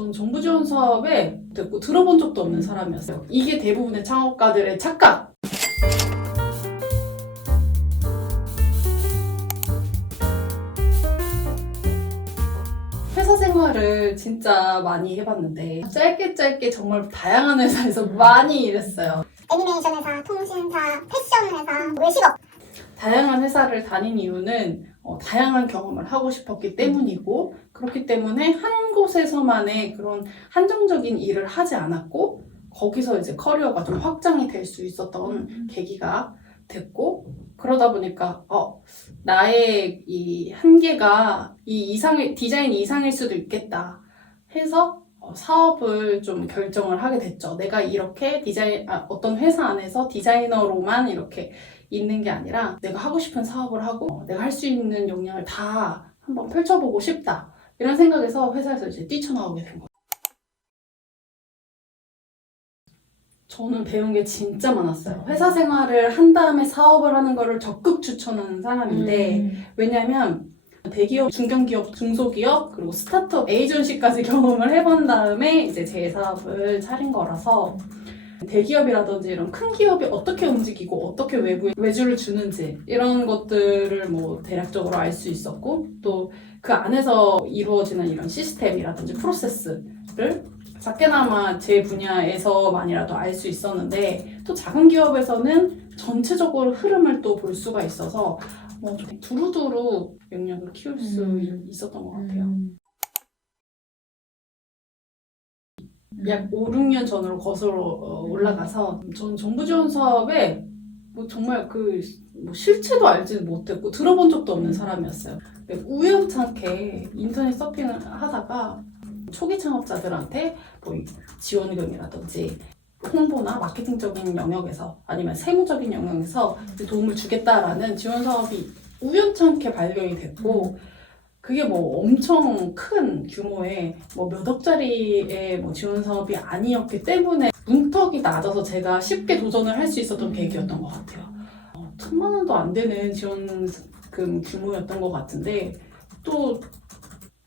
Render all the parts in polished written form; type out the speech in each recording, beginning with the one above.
전 정부 지원 사업에 들어본 적도 없는 사람이었어요. 이게 대부분의 창업가들의 착각! 회사 생활을 진짜 많이 해봤는데 짧게 정말 다양한 회사에서 많이 일했어요. 애니메이션 회사, 통신사, 패션 회사, 외식업. 다양한 회사를 다닌 이유는 다양한 경험을 하고 싶었기 때문이고, 그렇기 때문에 한 곳에서만의 그런 한정적인 일을 하지 않았고, 거기서 이제 커리어가 좀 확장이 될 수 있었던 계기가 됐고, 그러다 보니까 나의 이 한계가 디자인 이상일 수도 있겠다 해서 사업을 좀 결정을 하게 됐죠. 내가 이렇게 어떤 회사 안에서 디자이너로만 이렇게 있는 게 아니라 내가 하고 싶은 사업을 하고 내가 할 수 있는 역량을 다 한번 펼쳐보고 싶다. 이런 생각에서 회사에서 이제 뛰쳐나오게 된 거예요. 저는 배운 게 진짜 많았어요. 회사 생활을 한 다음에 사업을 하는 거를 적극 추천하는 사람인데, 왜냐면 대기업, 중견기업, 중소기업, 그리고 스타트업, 에이전시까지 경험을 해본 다음에 이제 제 사업을 차린 거라서, 대기업이라든지 이런 큰 기업이 어떻게 움직이고 어떻게 외주를 주는지 이런 것들을 뭐 대략적으로 알 수 있었고, 또 그 안에서 이루어지는 이런 시스템이라든지 프로세스를 작게나마 제 분야에서만이라도 알 수 있었는데, 또 작은 기업에서는 전체적으로 흐름을 또 볼 수가 있어서 좀 두루두루 역량을 키울 수 있었던 것 같아요. 약 5, 6년 전으로 거슬러 올라가서 전 정부 지원 사업에 정말 실체도 알지 못했고 들어본 적도 없는 사람이었어요. 우연찮게 인터넷 서핑을 하다가 초기 창업자들한테 지원금이라든지 홍보나 마케팅적인 영역에서 아니면 세무적인 영역에서 도움을 주겠다라는 지원 사업이 우연찮게 발견이 됐고, 그게 엄청 큰 규모의 몇 억짜리의 지원 사업이 아니었기 때문에 문턱이 낮아서 제가 쉽게 도전을 할 수 있었던 계기였던 것 같아요. 1,000만 원도 안 되는 지원금 규모였던 것 같은데, 또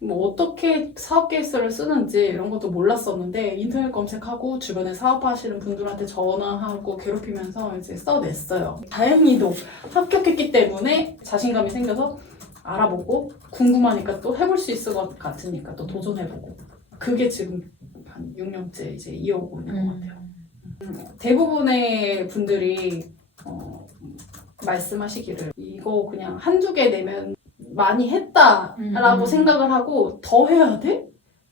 어떻게 사업 계획서를 쓰는지 이런 것도 몰랐었는데 인터넷 검색하고 주변에 사업하시는 분들한테 전화하고 괴롭히면서 이제 써냈어요. 다행히도 합격했기 때문에 자신감이 생겨서 알아보고 궁금하니까 또 해볼 수 있을 것 같으니까 또 도전해보고, 그게 지금 한 6년째 이제 이어오고 있는 것 같아요. 대부분의 분들이 말씀하시기를 이거 그냥 한두 개 내면 많이 했다라고 생각을 하고 더 해야 돼?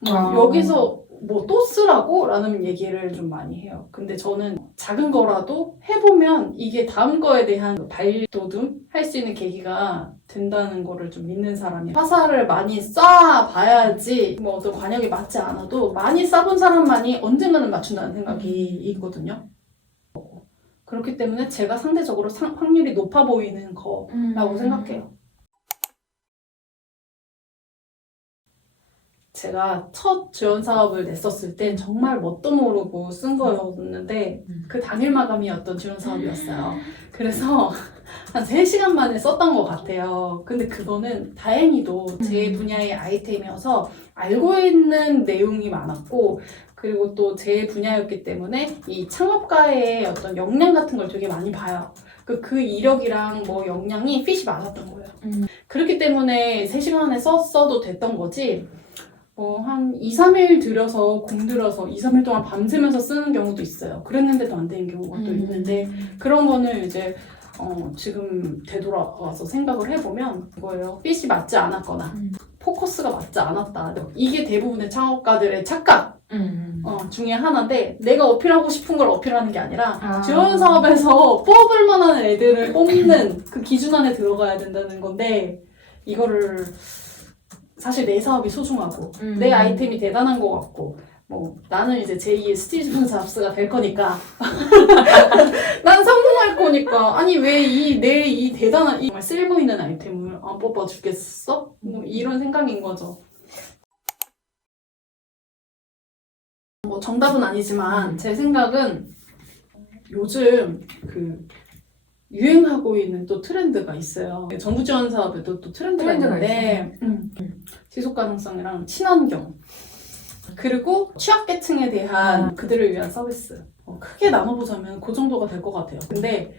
여기서 또 쓰라고? 라는 얘기를 좀 많이 해요. 근데 저는 작은 거라도 해보면 이게 다음 거에 대한 발돋움 할 수 있는 계기가 된다는 거를 좀 믿는 사람이에요. 화살을 많이 쏴봐야지 어떤 관역이 맞지 않아도 많이 쏴본 사람만이 언젠가는 맞춘다는 생각이 있거든요. 그렇기 때문에 제가 상대적으로 확률이 높아 보이는 거라고 생각해요. 제가 첫 지원 사업을 냈었을 땐 정말 뭣도 모르고 쓴 거였는데 그 당일 마감이었던 지원 사업이었어요. 그래서 한 3시간 만에 썼던 것 같아요. 근데 그거는 다행히도 제 분야의 아이템이어서 알고 있는 내용이 많았고, 그리고 또 제 분야였기 때문에 이 창업가의 어떤 역량 같은 걸 되게 많이 봐요. 그 이력이랑 역량이 핏이 맞았던 거예요. 그렇기 때문에 3시간 안에 썼어도 됐던 거지, 한 2, 3일 공들여서 2, 3일 동안 밤새면서 쓰는 경우도 있어요. 그랬는데도 안 되는 경우가 또 있는데, 그런 거는 이제 지금 되돌아와서 생각을 해보면 그거예요. 핏이 맞지 않았거나 포커스가 맞지 않았다. 이게 대부분의 창업가들의 착각 중에 하나인데, 내가 어필하고 싶은 걸 어필하는 게 아니라 지원 사업에서 뽑을 만한 애들을 뽑는 그 기준 안에 들어가야 된다는 건데, 이거를 사실 내 사업이 소중하고 내 아이템이 대단한 것 같고 나는 이제 제2의 스티브 잡스가 될 거니까 난 성공할 거니까, 아니 왜 이 대단한 정말 쓸모 있는 아이템을 안 뽑아주겠어? 이런 생각인 거죠. 정답은 아니지만 제 생각은 요즘 유행하고 있는 또 트렌드가 있어요. 정부 지원 사업에도 또 트렌드가 있는데 지속 가능성이랑 친환경, 그리고 취약계층에 대한 그들을 위한 서비스. 크게 나눠보자면 그 정도가 될 것 같아요. 근데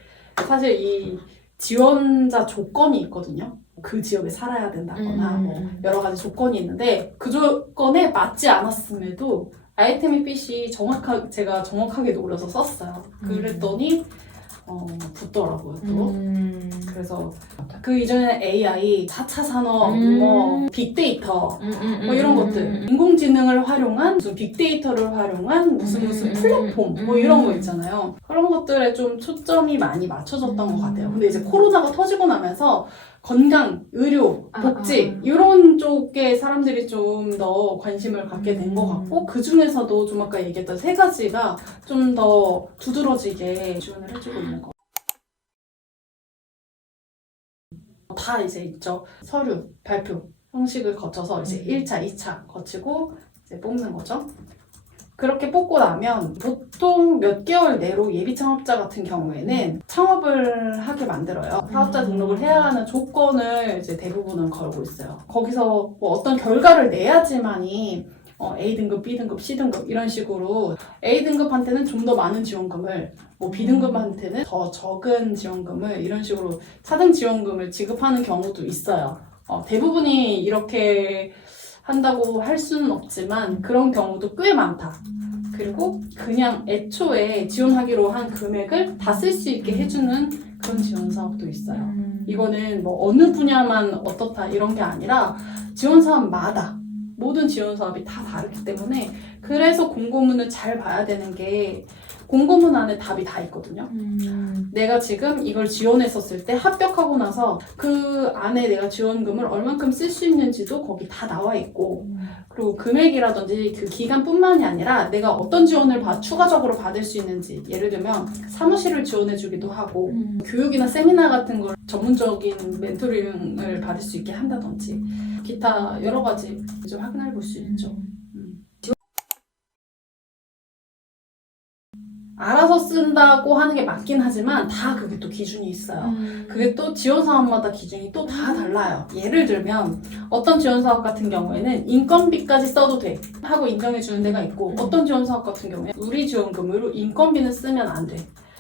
사실 이 지원자 조건이 있거든요. 그 지역에 살아야 된다거나 뭐 여러 가지 조건이 있는데 그 조건에 맞지 않았음에도 아이템이 핏이 제가 정확하게 노려서 썼어요. 그랬더니 붙더라고요 또. 그래서 그 이전에 AI, 4차 산업, 뭐 빅데이터 뭐 이런 것들, 인공지능을 활용한 무슨 빅데이터를 활용한 무슨 플랫폼 뭐 이런 거 있잖아요. 그런 것들에 좀 초점이 많이 맞춰졌던 것 같아요. 근데 이제 코로나가 터지고 나면서 건강, 의료, 복지 이런 쪽에 사람들이 좀 더 관심을 갖게 된 것 같고 그 중에서도 좀 아까 얘기했던 세 가지가 좀 더 두드러지게 지원을 해주고 있는 것 같아요. 다 이제 있죠. 서류, 발표 형식을 거쳐서 이제 1차, 2차 거치고 이제 뽑는 거죠. 그렇게 뽑고 나면 보통 몇 개월 내로 예비 창업자 같은 경우에는 창업을 하게 만들어요. 사업자 등록을 해야 하는 조건을 이제 대부분은 걸고 있어요. 거기서 뭐 어떤 결과를 내야지만이 A등급, B등급, C등급 이런 식으로 A등급한테는 좀 더 많은 지원금을 뭐 B등급한테는 더 적은 지원금을 이런 식으로 차등 지원금을 지급하는 경우도 있어요. 대부분이 이렇게 한다고 할 수는 없지만 그런 경우도 꽤 많다. 그리고 그냥 애초에 지원하기로 한 금액을 다 쓸 수 있게 해주는 그런 지원 사업도 있어요. 이거는 뭐 어느 분야만 어떻다 이런 게 아니라 지원 사업마다 모든 지원 사업이 다 다르기 때문에 그래서 공고문을 잘 봐야 되는 게 공고문 안에 답이 다 있거든요. 내가 지금 이걸 지원했었을 때 합격하고 나서 그 안에 내가 지원금을 얼만큼 쓸 수 있는지도 거기 다 나와 있고 그리고 금액이라든지 그 기간뿐만이 아니라 내가 어떤 지원을 추가적으로 받을 수 있는지 예를 들면 사무실을 지원해주기도 하고 교육이나 세미나 같은 걸 전문적인 멘토링을 받을 수 있게 한다든지 기타 여러 가지 이제 확인해 볼 수 있죠. 알아서 쓴다고 하는 게 맞긴 하지만 다 그게 또 기준이 있어요. 그게 또 지원 사업마다 기준이 또 다 달라요. 예를 들면 어떤 지원 사업 같은 경우에는 인건비까지 써도 돼 하고 인정해 주는 데가 있고 어떤 지원 사업 같은 경우에 우리 지원금으로 인건비는 쓰면 안 돼.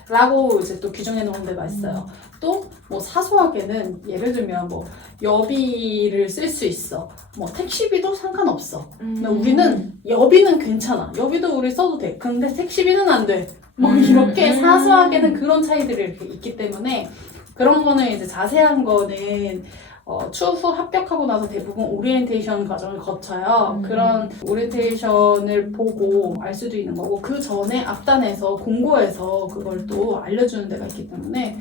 라고 이제 또 규정해 놓은 데가 있어요. 또 뭐 사소하게는 예를 들면 뭐 여비를 쓸 수 있어. 뭐 택시비도 상관없어. 근데 우리는 여비는 괜찮아. 여비도 우리 써도 돼. 근데 택시비는 안 돼. 뭐 이렇게 사소하게는 그런 차이들이 이렇게 있기 때문에 그런 거는 이제 자세한 거는 추후 합격하고 나서 대부분 오리엔테이션 과정을 거쳐요. 그런 오리엔테이션을 보고 알 수도 있는 거고 그 전에 앞단에서 공고에서 그걸 또 알려주는 데가 있기 때문에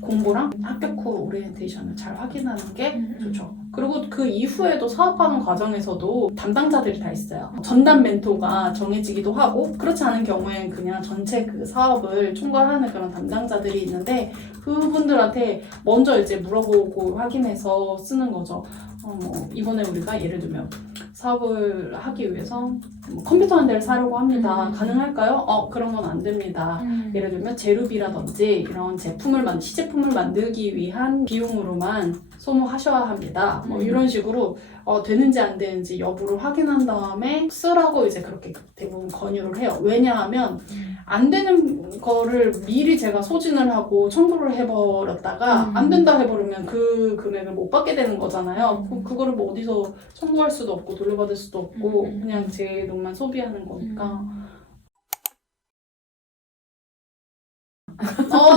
공고랑 합격 후 오리엔테이션을 잘 확인하는 게 좋죠. 그리고 그 이후에도 사업하는 과정에서도 담당자들이 다 있어요. 전담 멘토가 정해지기도 하고 그렇지 않은 경우엔 그냥 전체 그 사업을 총괄하는 그런 담당자들이 있는데 그분들한테 먼저 이제 물어보고 확인해서 쓰는 거죠. 이번에 우리가 예를 들면 사업을 하기 위해서 컴퓨터 한 대를 사려고 합니다. 가능할까요? 그런 건 안 됩니다. 예를 들면 재료비라든지 이런 시제품을 만들기 위한 비용으로만 소모하셔야 합니다. 뭐 이런 식으로 되는지 안 되는지 여부를 확인한 다음에 쓰라고 이제 그렇게 대부분 권유를 해요. 왜냐하면 안 되는 거를 미리 제가 소진을 하고 청구를 해버렸다가 안 된다 해버리면 그 금액을 못 받게 되는 거잖아요. 그거를 뭐 어디서 청구할 수도 없고 돌려받을 수도 없고 그냥 제 돈만 소비하는 거니까.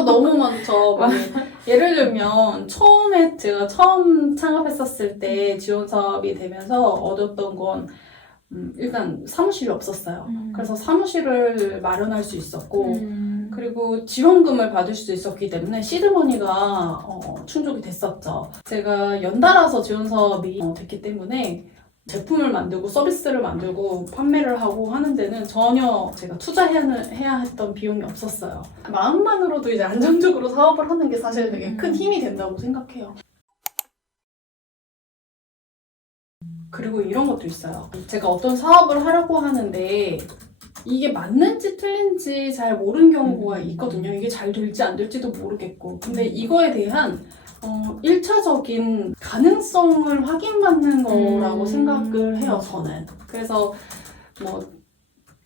너무 많죠. 예를 들면 제가 처음 창업했었을 때 지원 사업이 되면서 얻었던 건 일단 사무실이 없었어요. 그래서 사무실을 마련할 수 있었고 그리고 지원금을 받을 수 있었기 때문에 시드머니가 충족이 됐었죠. 제가 연달아서 지원 사업이 됐기 때문에 제품을 만들고 서비스를 만들고 판매를 하고 하는 데는 전혀 제가 투자해야 했던 비용이 없었어요. 마음만으로도 이제 안정적으로 사업을 하는 게 사실 되게 큰 힘이 된다고 생각해요. 그리고 이런 것도 있어요. 제가 어떤 사업을 하려고 하는데 이게 맞는지 틀린지 잘 모르는 경우가 있거든요. 이게 잘 될지 안 될지도 모르겠고. 근데 이거에 대한 1차적인 가능성을 확인받는 거라고 생각을 해요, 저는. 그래서 뭐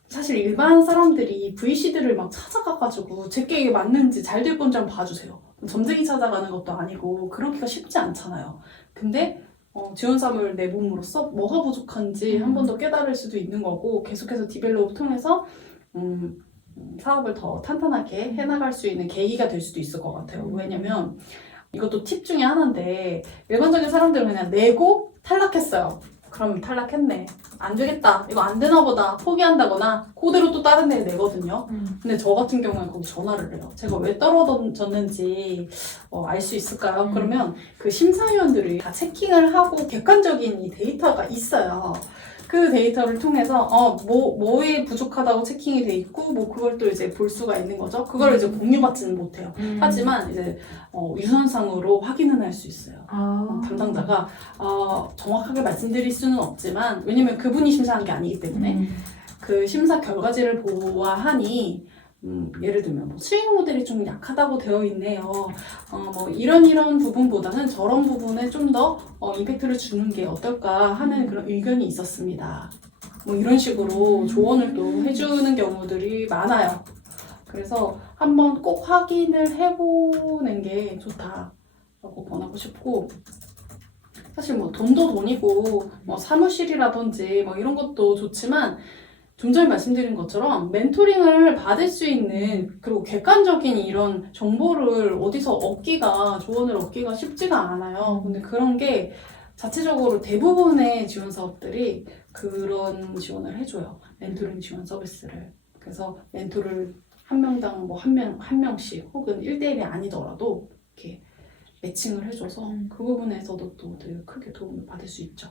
사실 일반 사람들이 VC들을 막 찾아가가지고 제게 이게 맞는지 잘 될 건지 한번 봐주세요. 점쟁이 찾아가는 것도 아니고 그러기가 쉽지 않잖아요. 근데 지원 사업을 내 몸으로써 뭐가 부족한지 한 번 더 깨달을 수도 있는 거고 계속해서 디벨롭 통해서 사업을 더 탄탄하게 해나갈 수 있는 계기가 될 수도 있을 것 같아요. 왜냐면 이것도 팁 중에 하나인데 일반적인 사람들은 그냥 내고 탈락했어요. 그럼 탈락했네. 안 되겠다. 이거 안 되나 보다. 포기한다거나 그대로 또 다른 데 내거든요. 근데 저 같은 경우는 거기 전화를 해요. 제가 왜 떨어졌는지 알 수 있을까요? 그러면 그 심사위원들이 다 체킹을 하고 객관적인 이 데이터가 있어요. 그 데이터를 통해서 뭐에 부족하다고 체킹이 돼 있고 뭐 그걸 또 이제 볼 수가 있는 거죠. 그걸 이제 공유받지는 못해요. 하지만 이제 유선상으로 확인은 할 수 있어요. 담당자가 정확하게 말씀드릴 수는 없지만 왜냐면 그분이 심사한 게 아니기 때문에 그 심사 결과지를 보아하니 예를 들면 뭐 수익 모델이 좀 약하다고 되어 있네요. 뭐 이런 부분보다는 저런 부분에 좀 더 임팩트를 주는 게 어떨까 하는 그런 의견이 있었습니다. 뭐 이런 식으로 조언을 또 해주는 경우들이 많아요. 그래서 한번 꼭 확인을 해보는 게 좋다라고 권하고 싶고 사실 뭐 돈도 돈이고 뭐 사무실이라든지 뭐 이런 것도 좋지만 좀 전에 말씀드린 것처럼 멘토링을 받을 수 있는 그리고 객관적인 이런 정보를 어디서 조언을 얻기가 쉽지가 않아요. 근데 그런 게 자체적으로 대부분의 지원 사업들이 그런 지원을 해줘요. 멘토링 지원 서비스를. 그래서 멘토를 한 명당 뭐 한 명씩 혹은 1대1이 아니더라도 이렇게 매칭을 해줘서 그 부분에서도 또 되게 크게 도움을 받을 수 있죠.